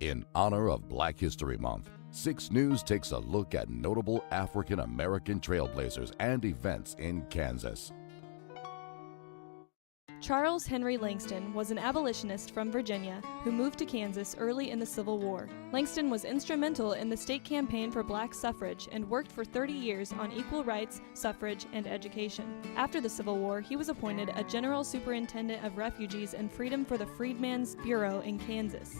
In honor of Black History Month, 6 News takes a look at notable African American trailblazers and events in Kansas. Charles Henry Langston was an abolitionist from Virginia who moved to Kansas early in the Civil War. Langston was instrumental in the state campaign for black suffrage and worked for 30 years on equal rights, suffrage, and education. After the Civil War, he was appointed a general superintendent of refugees and freedom for the Freedmen's Bureau in Kansas.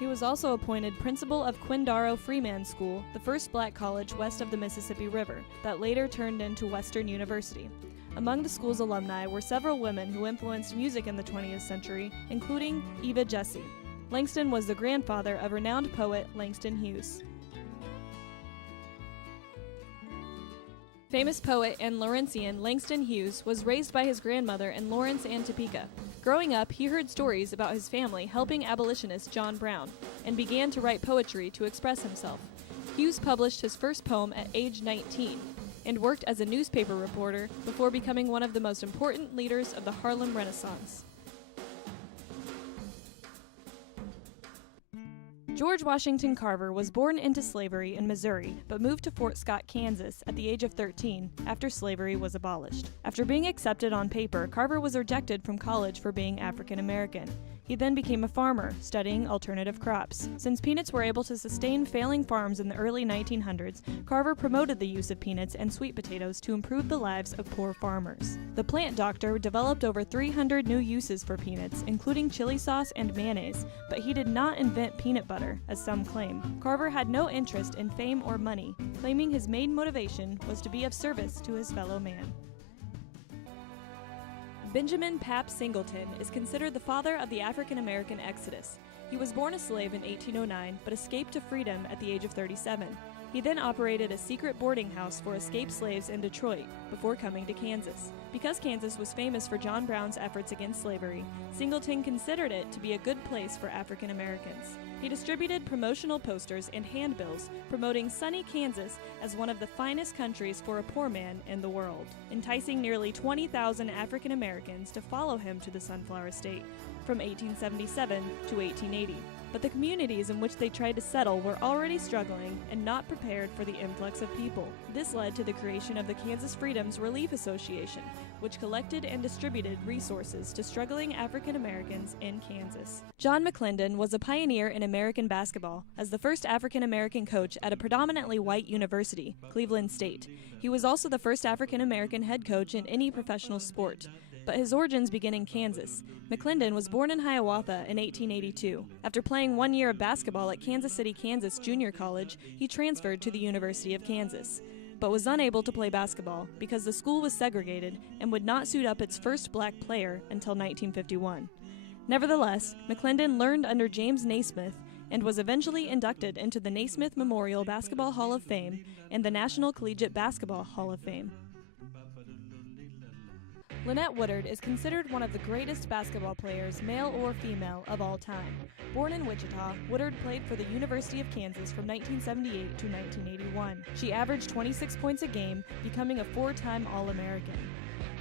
He was also appointed principal of Quindaro Freeman School, the first black college west of the Mississippi River, that later turned into Western University. Among the school's alumni were several women who influenced music in the 20th century, including Eva Jessie. Langston was the grandfather of renowned poet Langston Hughes. Famous poet and Lawrencian Langston Hughes was raised by his grandmother in Lawrence and Topeka. Growing up, he heard stories about his family helping abolitionist John Brown and began to write poetry to express himself. Hughes published his first poem at age 19 and worked as a newspaper reporter before becoming one of the most important leaders of the Harlem Renaissance. George Washington Carver was born into slavery in Missouri, but moved to Fort Scott, Kansas at the age of 13 after slavery was abolished. After being accepted on paper, Carver was rejected from college for being African American. He then became a farmer, studying alternative crops. Since peanuts were able to sustain failing farms in the early 1900s, Carver promoted the use of peanuts and sweet potatoes to improve the lives of poor farmers. The plant doctor developed over 300 new uses for peanuts, including chili sauce and mayonnaise, but he did not invent peanut butter, as some claim. Carver had no interest in fame or money, claiming his main motivation was to be of service to his fellow man. Benjamin Pap Singleton is considered the father of the African American exodus. He was born a slave in 1809, but escaped to freedom at the age of 37. He then operated a secret boarding house for escaped slaves in Detroit before coming to Kansas. Because Kansas was famous for John Brown's efforts against slavery, Singleton considered it to be a good place for African Americans. He distributed promotional posters and handbills promoting sunny Kansas as one of the finest countries for a poor man in the world, enticing nearly 20,000 African Americans to follow him to the Sunflower State from 1877 to 1880. But the communities in which they tried to settle were already struggling and not prepared for the influx of people. This led to the creation of the Kansas Freedom's Relief Association, which collected and distributed resources to struggling African Americans in Kansas. John McClendon was a pioneer in American basketball as the first African American coach at a predominantly white university, Cleveland State. He was also the first African American head coach in any professional sport. But his origins begin in Kansas. McClendon was born in Hiawatha in 1882. After playing 1 year of basketball at Kansas City, Kansas Junior College, he transferred to the University of Kansas, but was unable to play basketball because the school was segregated and would not suit up its first black player until 1951. Nevertheless, McClendon learned under James Naismith and was eventually inducted into the Naismith Memorial Basketball Hall of Fame and the National Collegiate Basketball Hall of Fame. Lynette Woodard is considered one of the greatest basketball players, male or female, of all time. Born in Wichita, Woodard played for the University of Kansas from 1978 to 1981. She averaged 26 points a game, becoming a 4-time All-American.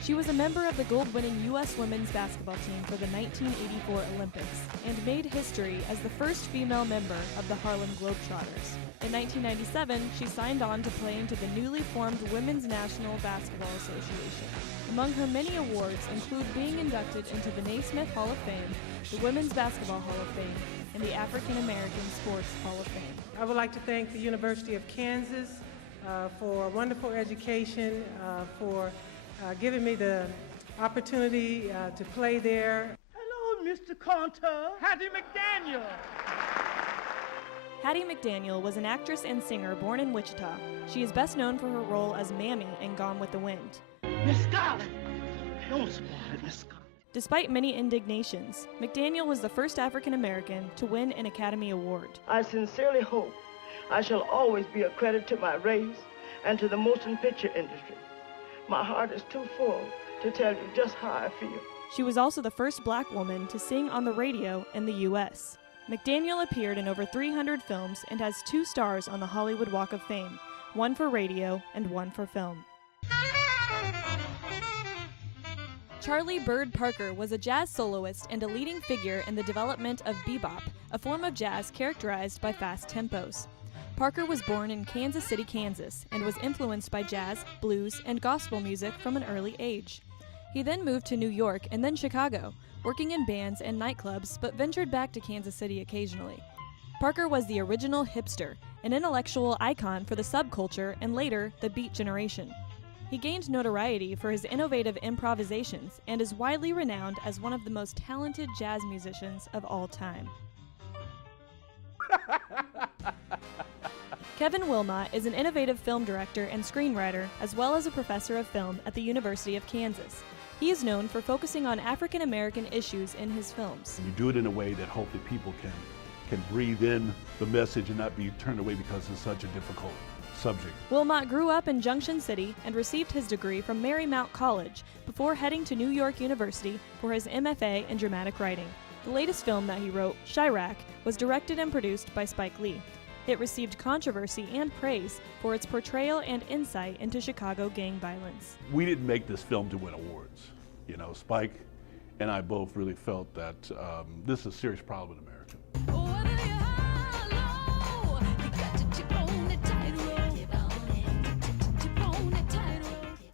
She was a member of the gold-winning U.S. women's basketball team for the 1984 Olympics and made history as the first female member of the Harlem Globetrotters. In 1997, she signed on to play into the newly formed Women's National Basketball Association. Among her many awards include being inducted into the Naismith Hall of Fame, the Women's Basketball Hall of Fame, and the African American Sports Hall of Fame. I would like to thank the University of Kansas for a wonderful education, for giving me the opportunity to play there. Hello, Mr. Carter. Hattie McDaniel. Hattie McDaniel was an actress and singer born in Wichita. She is best known for her role as Mammy in Gone with the Wind. Miss Scarlett. Don't spoil it, Miss Scarlett. Despite many indignations, McDaniel was the first African American to win an Academy Award. I sincerely hope I shall always be a credit to my race and to the motion picture industry. My heart is too full to tell you just how I feel. She was also the first black woman to sing on the radio in the U.S. McDaniel appeared in over 300 films and has 2 stars on the Hollywood Walk of Fame, one for radio and one for film. Charlie Bird Parker was a jazz soloist and a leading figure in the development of bebop, a form of jazz characterized by fast tempos. Parker was born in Kansas City, Kansas, and was influenced by jazz, blues, and gospel music from an early age. He then moved to New York and then Chicago, working in bands and nightclubs, but ventured back to Kansas City occasionally. Parker was the original hipster, an intellectual icon for the subculture and later the Beat Generation. He gained notoriety for his innovative improvisations and is widely renowned as one of the most talented jazz musicians of all time. Kevin Wilmot is an innovative film director and screenwriter, as well as a professor of film at the University of Kansas. He is known for focusing on African American issues in his films. You do it in a way that hopefully people can breathe in the message and not be turned away because it's such a difficult subject. Wilmot grew up in Junction City and received his degree from Marymount College before heading to New York University for his MFA in dramatic writing. The latest film that he wrote, Chirac, was directed and produced by Spike Lee. It received controversy and praise for its portrayal and insight into Chicago gang violence. We didn't make this film to win awards. You know, Spike and I both really felt that this is a serious problem in America.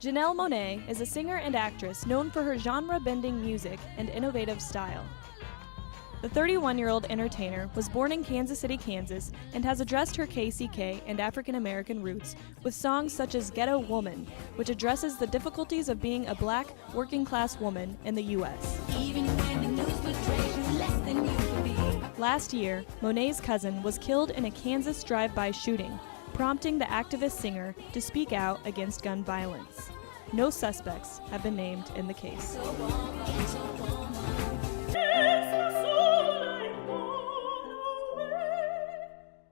Janelle Monáe is a singer and actress known for her genre-bending music and innovative style. The 31-year-old entertainer was born in Kansas City, Kansas, and has addressed her KCK and African-American roots with songs such as Ghetto Woman, which addresses the difficulties of being a black, working-class woman in the U.S. Last year, Monáe's cousin was killed in a Kansas drive-by shooting, prompting the activist singer to speak out against gun violence. No suspects have been named in the case.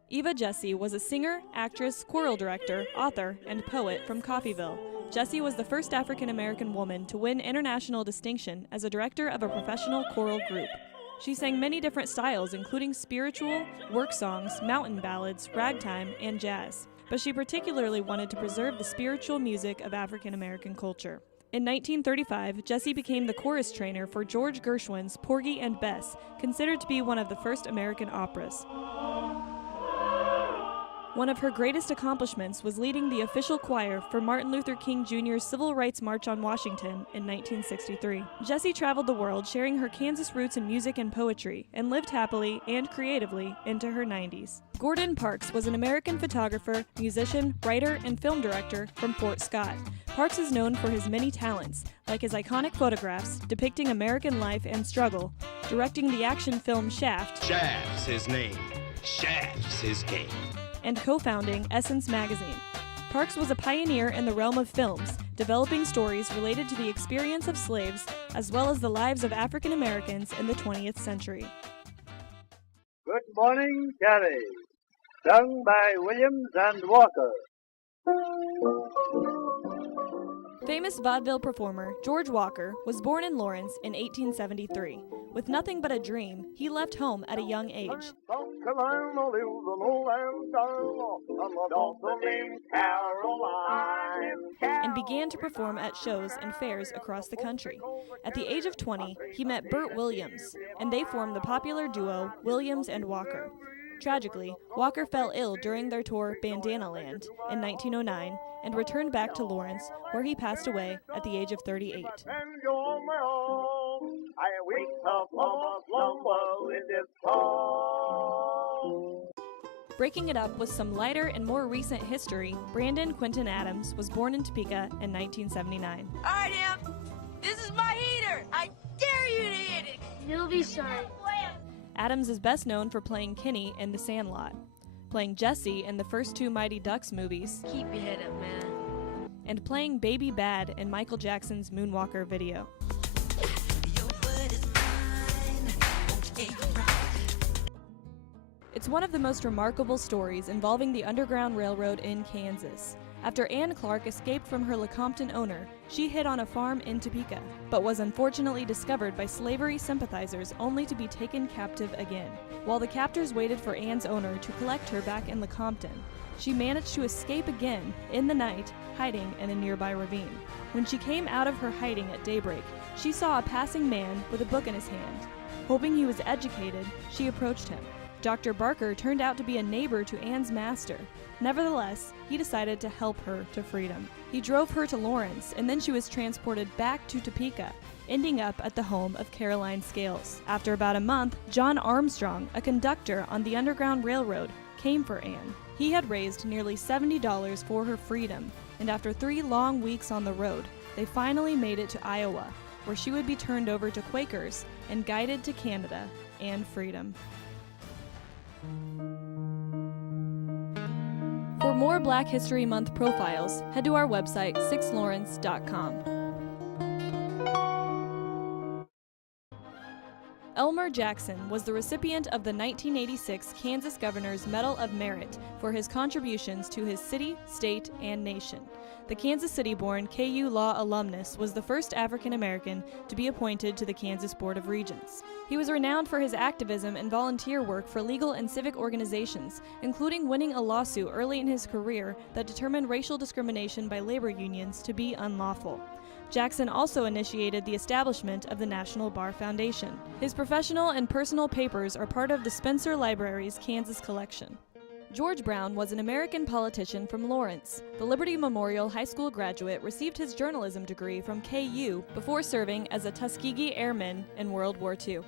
Eva Jesse was a singer, actress, choral director, author, and poet from Coffeyville. Jesse was the first African-American woman to win international distinction as a director of a professional choral group. She sang many different styles, including spiritual, work songs, mountain ballads, ragtime, and jazz. But she particularly wanted to preserve the spiritual music of African-American culture. In 1935, Jesse became the chorus trainer for George Gershwin's Porgy and Bess, considered to be one of the first American operas. One of her greatest accomplishments was leading the official choir for Martin Luther King Jr.'s Civil Rights March on Washington in 1963. Jesse traveled the world sharing her Kansas roots in music and poetry, and lived happily and creatively into her 90s. Gordon Parks was an American photographer, musician, writer, and film director from Fort Scott. Parks is known for his many talents, like his iconic photographs depicting American life and struggle, directing the action film Shaft. Shaft's his name. Shaft's his game. And co-founding Essence magazine. Parks was a pioneer in the realm of films, developing stories related to the experience of slaves as well as the lives of African Americans in the 20th century. Good Morning, Carrie, sung by Williams and Walker. Famous vaudeville performer George Walker was born in Lawrence in 1873. With nothing but a dream, he left home at a young age and began to perform at shows and fairs across the country. At the age of 20, he met Burt Williams, and they formed the popular duo Williams and Walker. Tragically, Walker fell ill during their tour Bandana Land in 1909 and returned back to Lawrence, where he passed away at the age of 38. Breaking it up with some lighter and more recent history, Brandon Quinton Adams was born in Topeka in 1979. All right, Em, this is my heater. I dare you to hit it. You'll be sorry. Adams is best known for playing Kenny in The Sandlot, playing Jesse in the first two Mighty Ducks movies, Keep your head up, man. and playing Baby Bad in Michael Jackson's Moonwalker video. It's one of the most remarkable stories involving the Underground Railroad in Kansas. After Ann Clark escaped from her Lecompton owner, she hid on a farm in Topeka, but was unfortunately discovered by slavery sympathizers only to be taken captive again. While the captors waited for Ann's owner to collect her back in Lecompton, she managed to escape again in the night, hiding in a nearby ravine. When she came out of her hiding at daybreak, She saw a passing man with a book in his hand. Hoping he was educated, she approached him. Dr. Barker turned out to be a neighbor to Anne's master. Nevertheless, he decided to help her to freedom. He drove her to Lawrence, and then she was transported back to Topeka, ending up at the home of Caroline Scales. After about a month, John Armstrong, a conductor on the Underground Railroad, came for Anne. He had raised nearly $70 for her freedom, and after 3 long weeks on the road, they finally made it to Iowa, where she would be turned over to Quakers and guided to Canada and freedom. For more Black History Month profiles, head to our website, 6lawrence.com. Elmer Jackson was the recipient of the 1986 Kansas Governor's Medal of Merit for his contributions to his city, state, and nation. The Kansas City-born KU Law alumnus was the first African-American to be appointed to the Kansas Board of Regents. He was renowned for his activism and volunteer work for legal and civic organizations, including winning a lawsuit early in his career that determined racial discrimination by labor unions to be unlawful. Jackson also initiated the establishment of the National Bar Foundation. His professional and personal papers are part of the Spencer Library's Kansas collection. George Brown was an American politician from Lawrence. The Liberty Memorial High School graduate received his journalism degree from KU before serving as a Tuskegee Airman in World War II.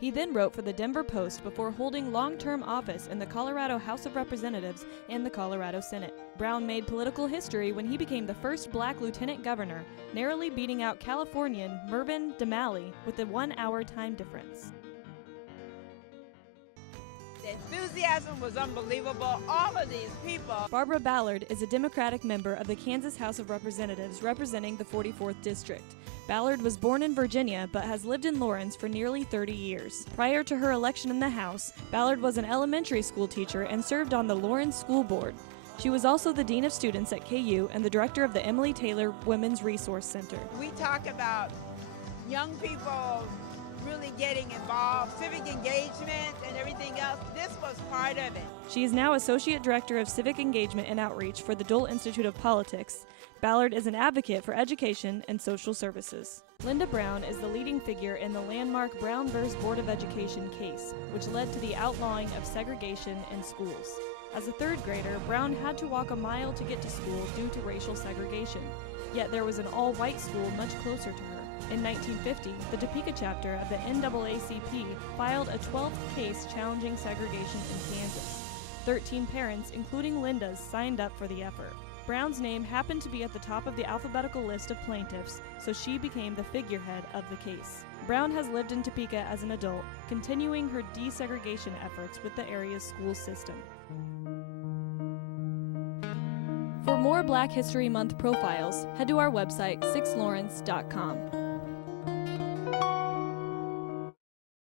He then wrote for the Denver Post before holding long-term office in the Colorado House of Representatives and the Colorado Senate. Brown made political history when he became the first black lieutenant governor, narrowly beating out Californian Mervyn DeMalley with a 1-hour time difference. The enthusiasm was unbelievable. All of these people. Barbara Ballard is a Democratic member of the Kansas House of Representatives representing the 44th District. Ballard was born in Virginia but has lived in Lawrence for nearly 30 years. Prior to her election in the House, Ballard was an elementary school teacher and served on the Lawrence School Board. She was also the Dean of Students at KU and the director of the Emily Taylor Women's Resource Center. We talk about young people really getting involved, civic engagement and everything else. This was part of it. She is now Associate Director of Civic Engagement and Outreach for the Dole Institute of Politics. Ballard is an advocate for education and social services. Linda Brown is the leading figure in the landmark Brown v. Board of Education case, which led to the outlawing of segregation in schools. As a 3rd grader, Brown had to walk a mile to get to school due to racial segregation, yet there was an all-white school much closer to her. In 1950, the Topeka chapter of the NAACP filed a 12th case challenging segregation in Kansas. 13 parents, including Linda's, signed up for the effort. Brown's name happened to be at the top of the alphabetical list of plaintiffs, so she became the figurehead of the case. Brown has lived in Topeka as an adult, continuing her desegregation efforts with the area's school system. For more Black History Month profiles, head to our website, 6lawrence.com.